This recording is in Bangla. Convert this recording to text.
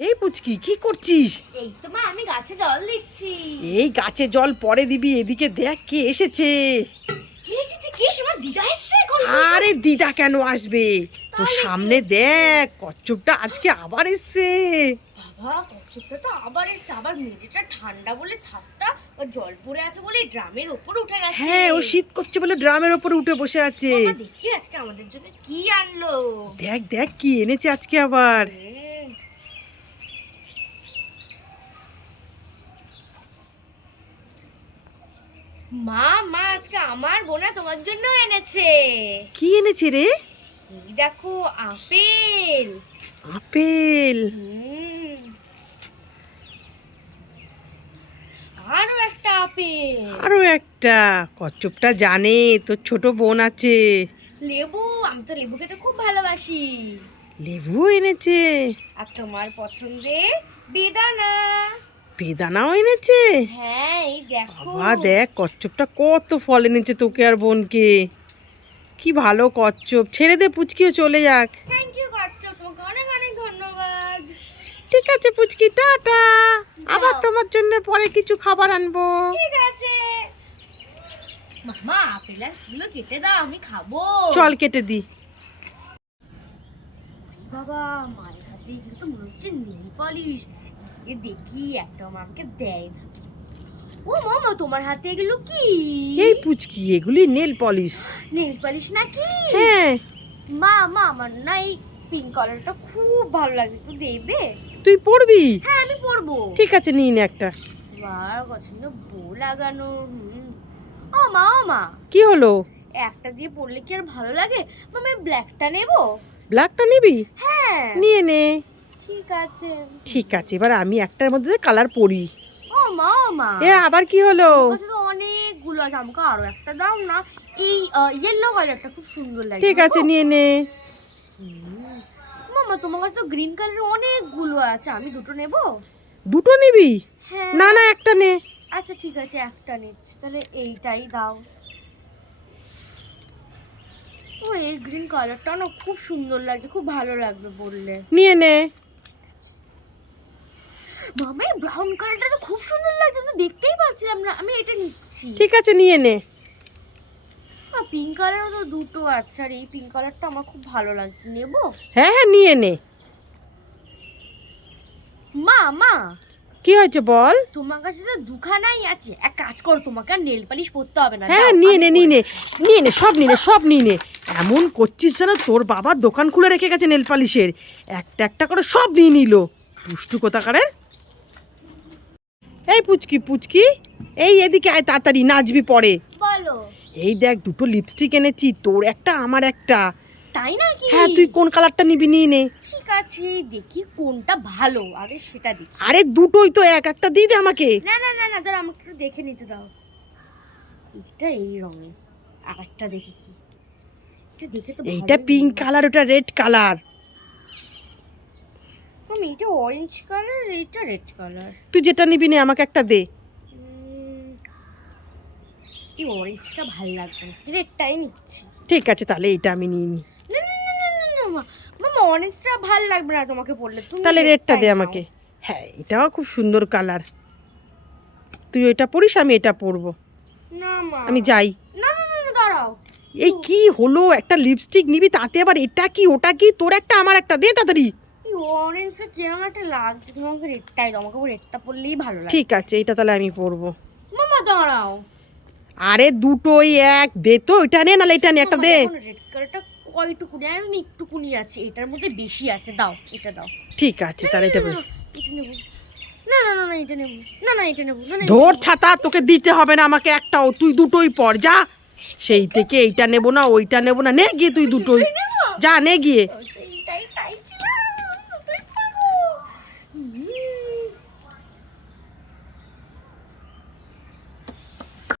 এই পুচকি কি করছিস? এই তো মা আমি গাছে জল দিচ্ছি। এই গাছে জল পরে দিবি এদিকে দেখ কে এসেছে। কি এসেছে? কি আমার দিদা এসেছে আরে দিদা কেন আসবে? তো সামনে দেখ কচ্ছপটা আজকে আবার এসছে। বাবা কচ্ছপটা তো আবার এসছে। আবার মেঝেটা ঠান্ডা বলে ছাদটা জল পড়ে আছে বলে ড্রামের উঠে গেছে। হ্যাঁ ও শীত করছে বলে ড্রামের ওপরে উঠে বসে আছে। দেখি আজকে আমাদের জন্য কি আনলো। দেখ দেখ কি এনেছে আজকে আবার। মা মা আজকে আমার বোনা তোমার জন্য এনেছে। কি এনেছে রে? এই দেখো আপেল। আপেল। আরও একটা আপেল। আরও একটা। কচ্ছপটা জানে তোর ছোট বোন আছে। লেবু আমি তো লেবু খেতে খুব ভালোবাসি। লেবু এনেছে। আর তোমার পছন্দের বেদানা। বেদানাও এনেছে? হ্যাঁ এই দেখো। বাবা দেখ কচ্ছপটা কত ফল এনেছে তোকে আর বোনকে। কি ভালো কচ্ছপ। ছেড়ে দে পুচকিও চলে যাক। থ্যাংক ইউ কাটছো তোমাকে অনেক অনেক ধন্যবাদ। ঠিক আছে পুচকি টাটা। আবার তোমার জন্য পরে কিছু খাবার আনব। ঠিক আছে। মামা আপেলগুলো কেটে দাও আমি খাব। চল কেটে দি। বাবা মায়ের হাতে এগুলো তো মনে হচ্ছে নেল পলিশ। এ দেখি একটা আমাকে দেয় না ও মামা তোমার হাতে এগুলো কি? এই পুচকি এগুলি নেল পলিশ। নেল পলিশ নাকি? হ্যাঁ। মা মা আমার না এই পিঙ্ক কালারটা খুব ভালো লাগে একটু দেবে? তুই পড়বি হ্যাঁ আমি পরবো। ঠিক আছে নিন একটা। বাহ কত সুন্দর বউ লাগানো ও মা ও মা। কি হলো? একটা দিয়ে পরলে কি আর ভালো লাগে? মামা ব্ল্যাকটা নেব? ব্ল্যাকটা নিবি? হ্যাঁ। নিয়ে নে। ঠিক আছে। ঠিক আছে এবার আমি একটার মধ্যে কালার পরি। ও মা মা। এ আবার কি হলো? তো অনেকগুলো আছে আমাকে আরও একটা দাও না। এই ইয়েলো কালারটা খুব সুন্দর লাগে। ঠিক আছে নিয়ে নে। মামা তোমার কাছে তো গ্রিন কালারের অনেকগুলো আছে আমি দুটো নেব? দুটো নিবি? হ্যাঁ। না না একটা নে। আচ্ছা ঠিক আছে একটা নিচ্ছি। তাহলে এইটাই দাও। ও এই গ্রিন কালারটা না খুব সুন্দর লাগছে খুব ভালো লাগবে বললে। নিয়ে নে। মামা এই ব্রাউন কালারটা তো খুব সুন্দর লাগছে আমি দেখতেই পাচ্ছিলাম না। আমি এটা নিচ্ছি। ঠিক আছে নিয়ে নে। পিঙ্ক কালারও তো দুটো আছে আর এই পিঙ্ক কালারটা আমার খুব ভালো লাগছে। নেব? হ্যাঁ হ্যাঁ নিয়ে নে। মা মা! কি হয়েছে বল? তোমার কাছে তো দুখানাই আছে। এক কাজ করো তোমাকে আর নেল পালিশ পরতে হবে না। হ্যাঁ নিয়ে নে নিয়ে নে। নিয়ে নে সব নিয়ে নে সব নিয়ে নে। এমন করছিস যেন তোর বাবা দোকান খুলে রেখে গেছে নেল পালিশের একটা একটা করে সব নিয়ে নিল। দুষ্টু কোথাকারের? এই পুচকি পুচকি এই এদিকে আয় তাড়াতাড়ি নাচবি পরে। বলো। এই দেখ দুটো লিপস্টিক এনেছি তোর একটা আমার একটা। তাই নাকি? হ্যাঁ তুই কোন কালারটা নিবি নিয়ে নে। ঠিক আছে দেখি কোনটা ভালো আগে সেটা দেখি। আরে দুটোই তো এক একটা দিয়ে দে আমাকে। না না না না দাঁড়া আমাকে একটু দেখে নিতে দাও। এটা এই রঙে আর একটা দেখি কি। এটা দেখে তো এইটা পিঙ্ক কালার ওটা রেড কালার মামি এটা অরেঞ্জ কালার এটা রেড কালার তুই যেটা নিবি নে আমাকে একটা দে। এই অরেঞ্জটা ভালো লাগবে রেডটাই নিচ্ছি। ঠিক আছে তাহলে এইটা আমি নিয়ে নিই না না না না না না মা। মামা অরেঞ্জটা ভালো লাগবে না তোমাকে পড়লে। তুমি তাহলে রেডটা দে আমাকে। হ্যাঁ এটাও খুব সুন্দর কালার তুই ওইটা পরিস আমি এটা পরবো না মা। আমি যাই। না না না না দাঁড়াও। এই কি হলো? একটা লিপস্টিক নিবি তাতে আবার এটা কি ওটা কি? তোর একটা আমার একটা দে তাড়াতাড়ি। অরেঞ্জটা কীরকম একটা লাগছে? তোমাকে রেডটাই দাও আমাকে রেডটা পরলেই ভালো লাগে। ঠিক আছে এটা তাহলে আমি পরবো। মামা দাঁড়াও। আরে দুটোই এক দে তো ওইটা নে নাহলে এটা নে একটা দে। রেড কালারটা কয়টুকুনি আর আমি একটুকুনি আছে এটার মধ্যে বেশি আছে দাও এটা দাও। ঠিক আছে তাহলে এটা না, না, এটা নেব না না না না এটা নেব না না এটা নেব না ধর ছাতা তোকে দিতে হবে না আমাকে একটাও তুই দুটোই পর যা। সেই থেকে এইটা নেব না ওইটা নেব না নে গিয়ে তুই দুটোই। যা নে গিয়ে।